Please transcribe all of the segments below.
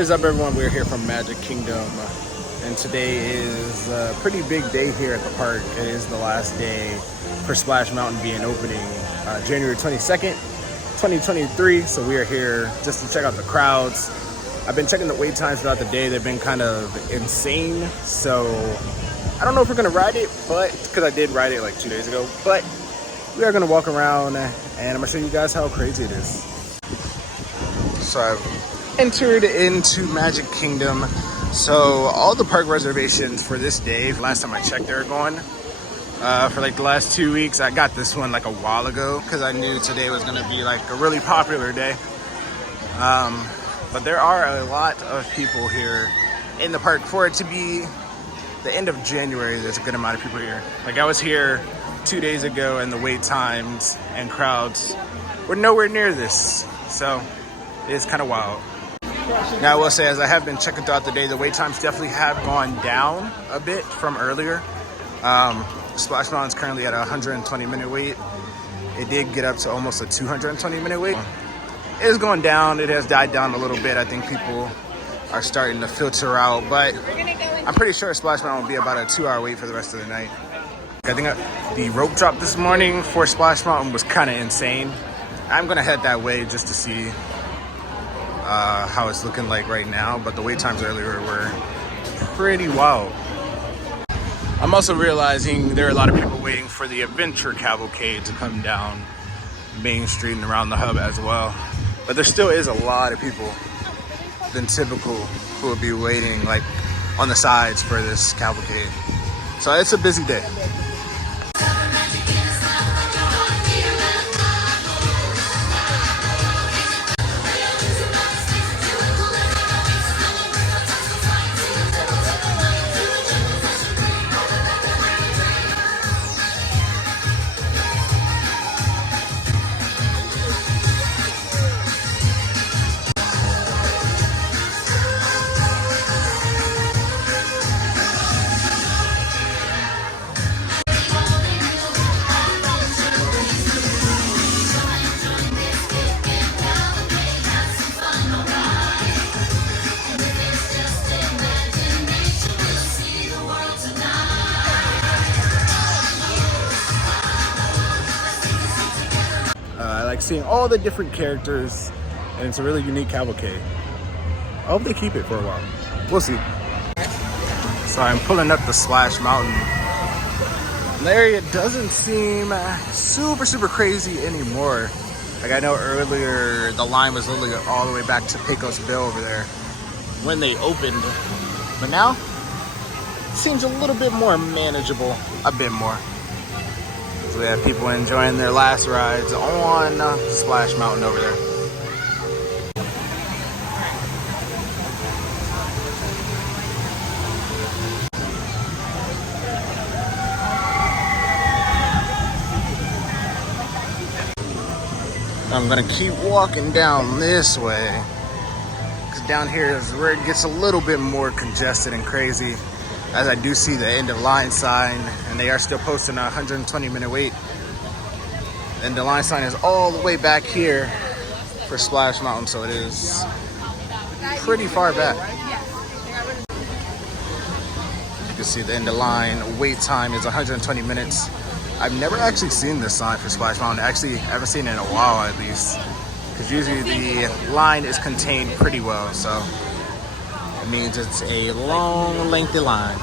is up, everyone? We're here from Magic Kingdom, and today is a pretty big day here at the park. It is the last day for Splash Mountain being opening January 22nd, 2023. So we are here just to check out the crowds. I've been checking the wait times throughout the day. They've been kind of insane. So I don't know if we're gonna ride it, but because I did ride it like 2 days ago, but we are gonna walk around and I'm gonna show you guys how crazy it is. So I've entered into Magic Kingdom. So all the park reservations for this day, last time I checked, they were going for like the last 2 weeks. I got this one like a while ago because I knew today was gonna be like a really popular day. But there are a lot of people here in the park. For it to be the end of January, there's a good amount of people here. Like I was here 2 days ago and the wait times and crowds were nowhere near this. So it's kind of wild. Now I will say, as I have been checking throughout the day, the wait times definitely have gone down a bit from earlier. Splash Mountain is currently at a 120-minute wait. It did get up to almost a 220-minute wait. It is going down. It has died down a little bit. I think people are starting to filter out, but I'm pretty sure Splash Mountain will be about a 2-hour wait for the rest of the night. I think the rope drop this morning for Splash Mountain was kind of insane. I'm gonna head that way just to see how it's looking like right now, but the wait times earlier were pretty wild. I'm also realizing there are a lot of people waiting for the Adventure Cavalcade to come down Main Street and around the hub as well. But there still is a lot of people than typical who will be waiting like on the sides for this cavalcade. So it's a busy day. I like seeing all the different characters, and it's a really unique cavalcade. I hope they keep it for a while. We'll see. So I'm pulling up the Splash Mountain. The area doesn't seem super crazy anymore. Like I know earlier the line was literally all the way back to Pecos Bill over there when they opened, but now it seems a little bit more manageable, a bit more. So we have people enjoying their last rides on Splash Mountain over there. I'm gonna keep walking down this way, because down here is where it gets a little bit more congested and crazy, as I do see the end of line sign, and they are still posting a 120-minute wait. And the line sign is all the way back here for Splash Mountain, so it is pretty far back. You can see the end of line wait time is 120 minutes. I've never actually seen this sign for Splash Mountain. Actually, I haven't seen it in a while at least, because usually the line is contained pretty well, so it means it's a long, lengthy line.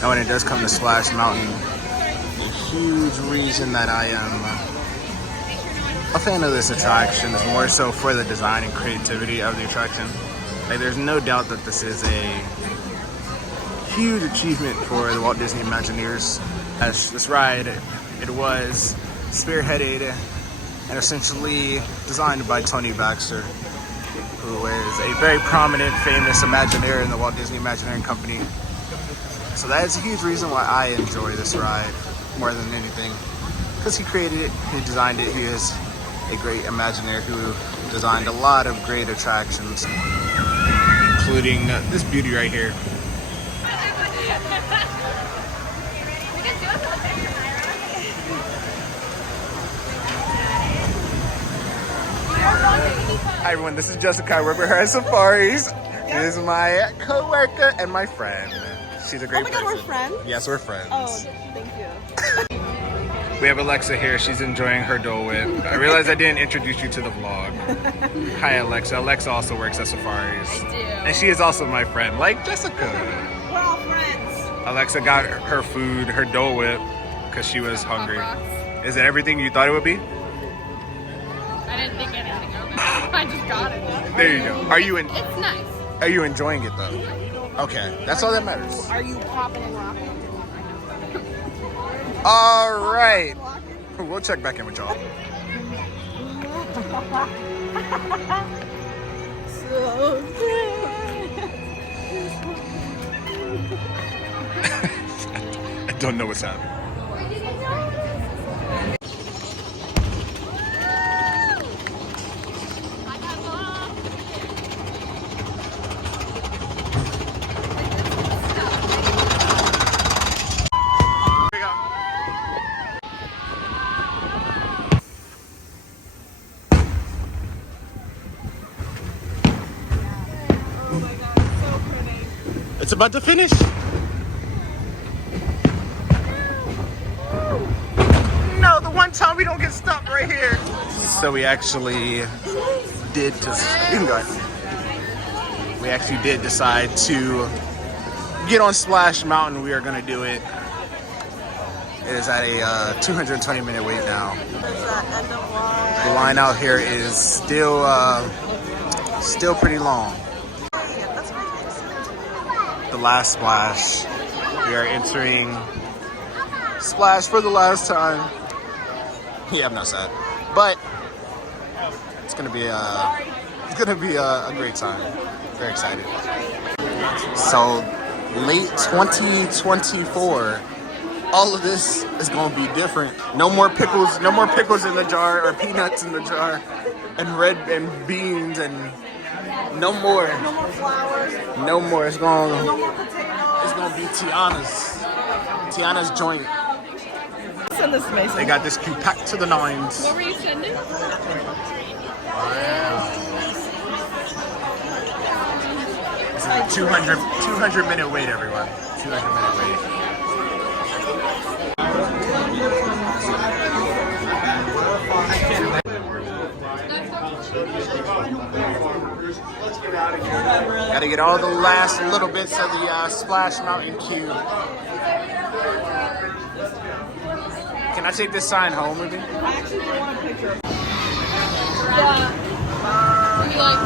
Now when it does come to Splash Mountain, a huge reason that I am a fan of this attraction is more so for the design and creativity of the attraction. Like, there's no doubt that this is a huge achievement for the Walt Disney Imagineers. As this ride, it was spearheaded and essentially designed by Tony Baxter, who is a very prominent, famous Imagineer in the Walt Disney Imagineering Company. So that is a huge reason why I enjoy this ride more than anything, because he created it, he designed it, he is a great Imagineer who designed a lot of great attractions. including this beauty right here. Hi everyone, this is Jessica. I work with her at Safaris. This is my co-worker and my friend. She's a great person. Oh my god, we're friends? Yes, we're friends. Oh, thank you. We have Alexa here. She's enjoying her Dole Whip. I realized I didn't introduce you to the vlog. Hi Alexa. Alexa also works at Safaris. I do. And she is also my friend, like Jessica. We're all friends. Alexa got her food, her Dole Whip, because she was hungry. Is it everything you thought it would be? I didn't think anything of it. I just got it. There you go. Are you in? It's nice. Are you enjoying it though? Okay, that's all that matters. Are you popping and rocking? All right. We'll check back in with y'all. So I don't know what's happening. It's about to finish. No, the one time we don't get stopped right here. So we actually did decide to get on Splash Mountain. We are gonna do it. It is at a 220-minute wait now. The line out here is still pretty long. The last splash. We are entering Splash for the last time. Yeah, I'm not sad, but it's gonna be a great time. Very excited. So late 2024. All of this is gonna be different. No more pickles. No more pickles in the jar or peanuts in the jar, and red and beans and. No more. no more flowers. No more. It's gonna No more potatoes. It's gonna be Tiana's joint. Send this to Mason. They got this queue packed to the nines. What were you sending? Wow. It's a 200-minute wait, everyone. 200-minute wait. Gotta get all the last little bits of the Splash Mountain queue. Can I take this sign home with me? I actually want a picture. Yeah. Be like,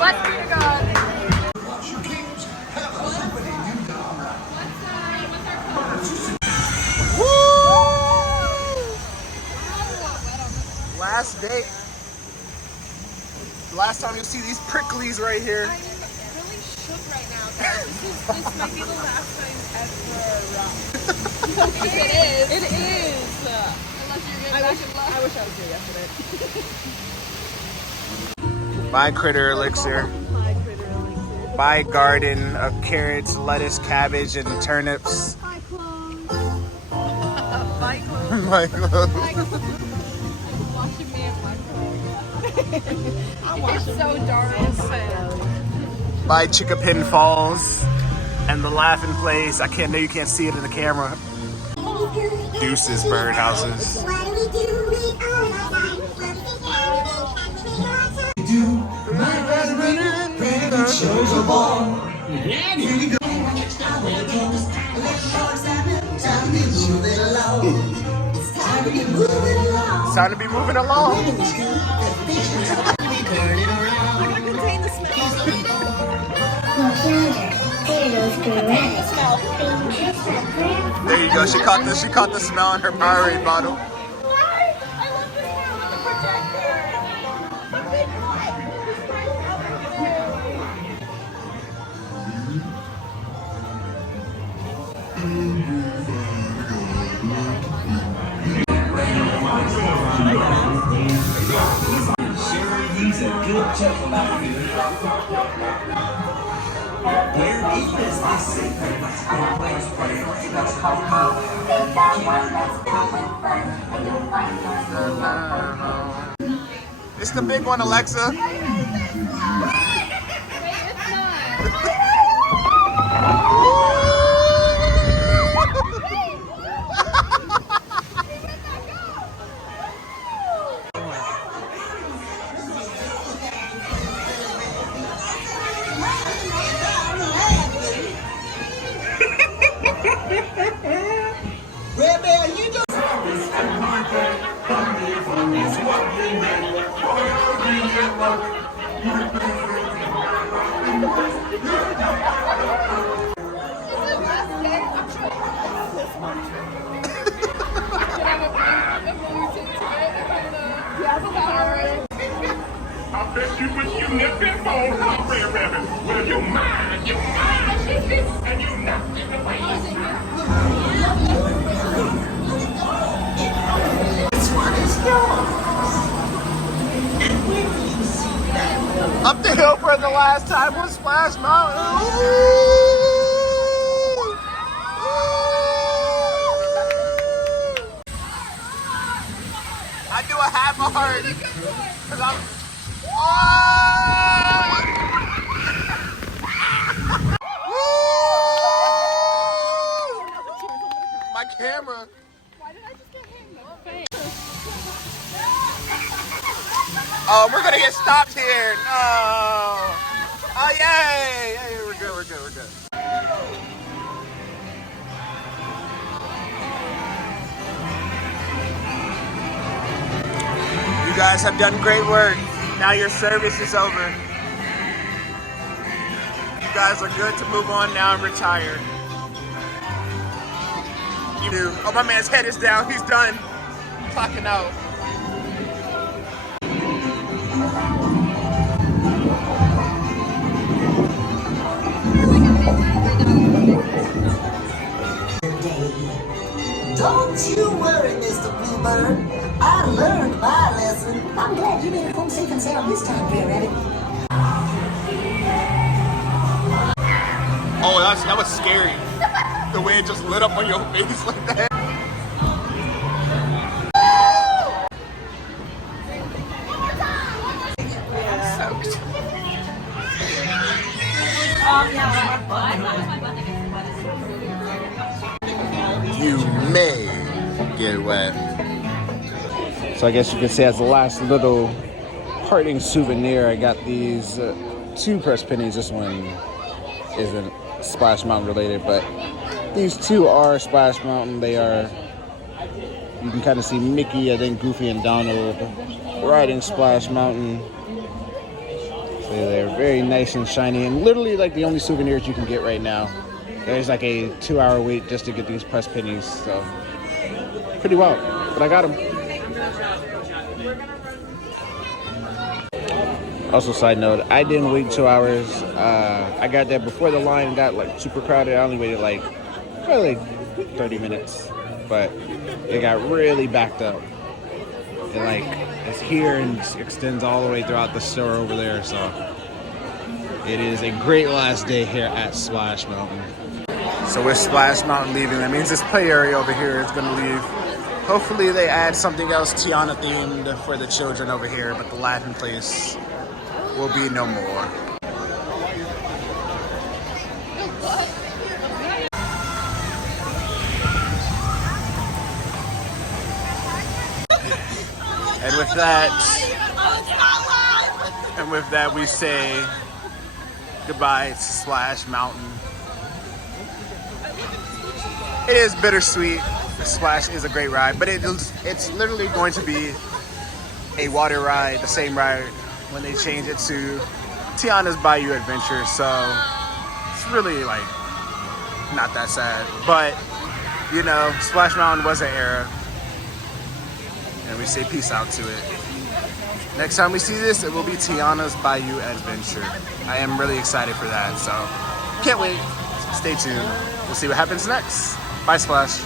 let's be God. Last day. Last time you'll see these pricklies right here. I'm really shook right now. This might be the last time ever. It is. It is. Unless you're getting I back wish in luck. I was here yesterday. Buy critter elixir. Hi, Critter Elixir. Buy garden of carrots, lettuce, cabbage, and turnips. Hi, clothes. Bye, clothes. My God. Washing me in my clothes. I'm It's washing so dark. Buy Chickapin Falls and the laughing place. I know you can't see it in the camera. Deuces birdhouses. It's time to be moving along. I'm gonna contain the smell. There you go. She caught the smell in her Powerade bottle. a good gentleman here. Where is this secret? Let's go, let's play. Let's go. It's the big one, Alexa. I bet you wish you lived that phone, huh, Red Rabbit? Well, you mine, and you not in the way. This one is yours. And where do you see that? Up the hill for the last time was Splash Mountain. Ooh. I do a half a heart because I'm. Oh! My camera. Why did I just get hit in the face? Oh, we're gonna get stopped here. No. Oh, yay! Hey, we're good. We're good. You guys have done great work. Now your service is over. You guys are good to move on now and retire. You do. Oh, my man's head is down. He's done. Clocking out. Don't you worry, Mr. Bluebird. I learned my lesson. I'm glad you made it home safe and sound this time, Bear Rabbit. Oh, that was scary. The way it just lit up on your face like that. You may get wet. So I guess you could say as the last little parting souvenir, I got these 2 press pennies. This one isn't Splash Mountain related, but these 2 are Splash Mountain. They are, you can kind of see Mickey, I think Goofy and Donald riding Splash Mountain. So they're very nice and shiny and literally like the only souvenirs you can get right now. There's like a 2-hour wait just to get these press pennies, so pretty wild, but I got them. Also, side note, I didn't wait 2 hours. I got there before the line got like super crowded. I only waited like probably 30 minutes, but it got really backed up. And like it's here and extends all the way throughout the store over there, so it is a great last day here at Splash Mountain. So with Splash Mountain leaving, that means this play area over here is going to leave. Hopefully they add something else Tiana themed for the children over here, but the laughing place will be no more. And with that, we say goodbye to Splash Mountain. It is bittersweet. Splash is a great ride, but it's literally going to be a water ride, the same ride when they change it to Tiana's Bayou Adventure. So it's really like not that sad, but you know, Splash Mountain was an era, and we say peace out to it. Next time we see this, it will be Tiana's Bayou Adventure. I am really excited for that, so can't wait. Stay tuned. We'll see what happens next. Bye, Splash.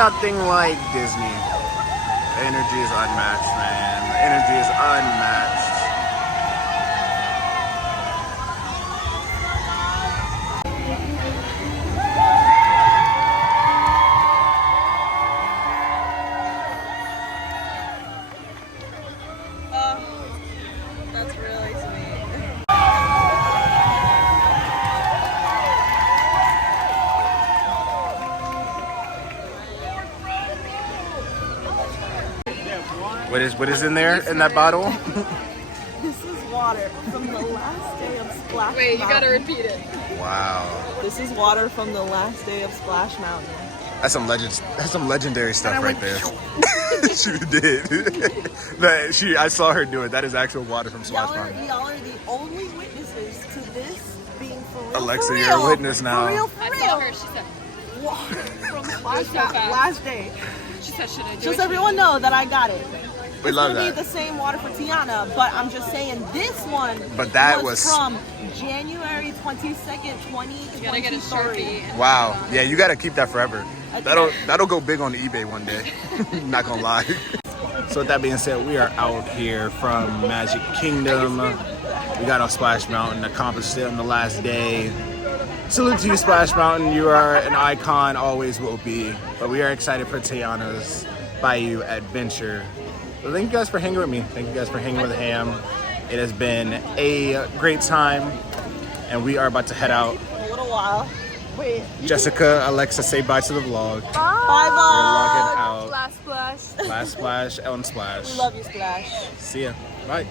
nothing like Disney. The energy is unmatched, man. The energy is unmatched. That's really sweet. What is in there in that bottle? This is water from the last day of Splash Wait, you gotta Mountain. repeat it. Wow. This is water from the last day of Splash Mountain. That's some legends. That's some legendary stuff right there. She did. I saw her do it. That is actual water from Splash Mountain. Y'all are the only witnesses to this being for real. Alexa, for you're real. a witness now. For real, for I real. saw her. She said, Water from Splash was so Mountain fast. last day. she said, should I do Just it? everyone know that I got it. We It's love gonna be that. the same water for Tiana, but I'm just saying this one But that was- from January 22nd, 2023. You gotta get a Sharpie. And Wow. Yeah, you gotta keep that forever. That'll go big on eBay one day. Not gonna lie. So with that being said, we are out here from Magic Kingdom. We got on Splash Mountain, accomplished it on the last day. Salute to you, Splash Mountain. You are an icon, always will be. But we are excited for Tiana's Bayou adventure. So thank you guys for hanging with me. Thank you guys for hanging with Hamm. It has been a great time, and we are about to head out. In a little while. Wait. Jessica, Alexa, say bye to the vlog. Bye, We're logging vlog. out. Last splash. Last splash, on splash. We love you, Splash. See ya. Bye.